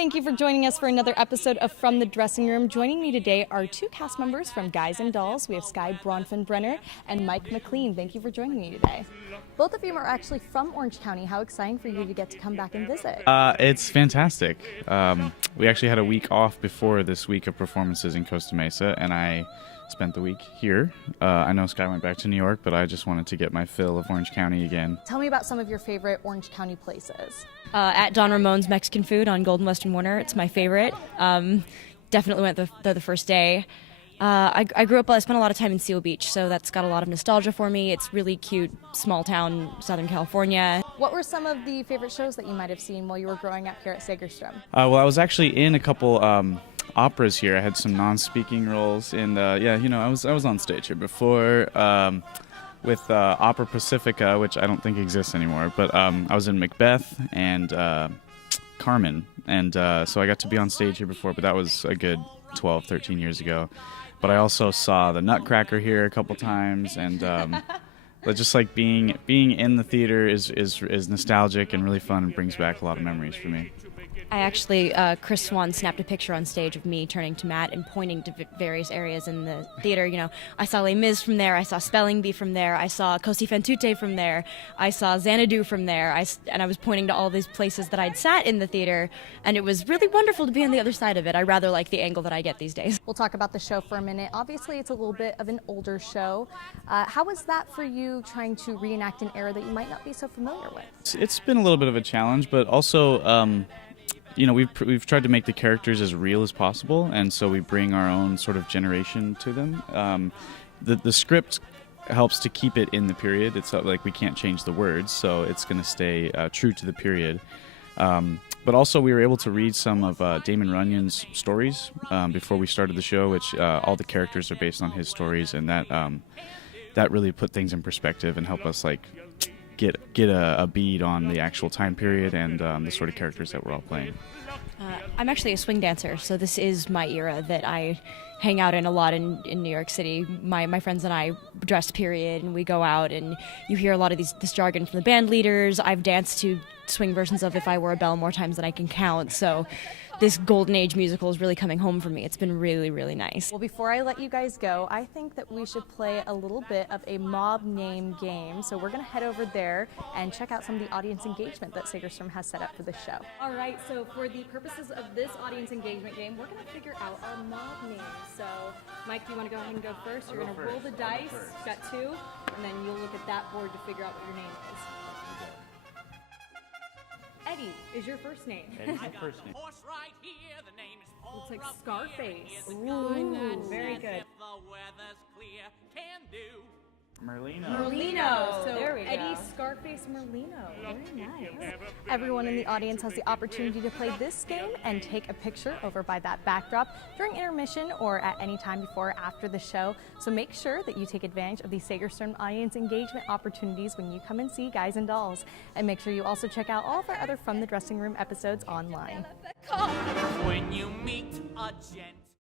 Thank you for joining us for another episode of From the Dressing Room. Joining me today are two cast members from Guys and Dolls. We have Skye Bronfenbrenner and Mike McLean. Thank you for joining me today. Both of you are actually from Orange County. How exciting for you to get to come back and visit. It's fantastic. We actually had a week off before this week of performances in Costa Mesa, and I spent the week here. I know Skye went back to New York, but I just wanted to get my fill of Orange County again. Tell me about some of your favorite Orange County places. At Don Ramon's Mexican Food on Golden Western Warner. It's my favorite. Definitely went there the first day. I grew up, I spent a lot of time in Seal Beach, so that's got a lot of nostalgia for me. It's really cute, small town, Southern California. What were some of the favorite shows that you might have seen while you were growing up here at Segerstrom? Well, I was actually in a couple operas here. I had some non-speaking roles, and I was on stage here before with Opera Pacifica, which I don't think exists anymore. But I was in Macbeth and Carmen, and so I got to be on stage here before. But that was a good 12, 13 years ago. But I also saw the Nutcracker here a couple times, and but just like being in the theater is nostalgic and really fun and brings back a lot of memories for me. I actually, Chris Swan snapped a picture on stage of me turning to Matt and pointing to various areas in the theater. You know, I saw Les Mis from there, I saw Spelling Bee from there, I saw Così fan tutte from there, I saw Xanadu from there, and I was pointing to all these places that I'd sat in the theater, and it was really wonderful to be on the other side of it. I rather like the angle that I get these days. We'll talk about the show for a minute. Obviously, it's a little bit of an older show. How was that for you, trying to reenact an era that you might not be so familiar with? It's been a little bit of a challenge, but also we've tried to make the characters as real as possible, and so we bring our own sort of generation to them. The script helps to keep it in the period. It's not like we can't change the words, so it's going to stay true to the period. But also we were able to read some of Damon Runyon's stories before we started the show, which all the characters are based on his stories, and that really put things in perspective and help us get a bead on the actual time period and the sort of characters that we're all playing. I'm actually a swing dancer, so this is my era that I hang out in a lot in New York City. My friends and I dress period, and we go out, and you hear a lot of this jargon from the band leaders. I've danced to swing versions of If I Were a Bell more times than I can count, so this golden age musical is really coming home for me. It's been really, really nice. Well, before I let you guys go, I think that we should play a little bit of a mob name game. So we're going to head over there and check out some of the audience engagement that Segerstrom has set up for this show. All right, so for the purposes of this audience engagement game, we're going to figure out our mob names. So, Mike, do you want to go ahead and go first? You're going to roll the dice, got two, and then you'll look at that board to figure out what your name is. Eddie is your first name. Eddie's my first name. Looks like Scarface. Ooh, very good. Merlino. So There we go. Eddie, Scarface, Merlino. Very nice. Everyone in the audience has the opportunity to play this game and take a picture over by that backdrop during intermission or at any time before or after the show. So make sure that you take advantage of the Segerstrom audience engagement opportunities when you come and see Guys and Dolls. And make sure you also check out all of our other From the Dressing Room episodes online. When you meet a gent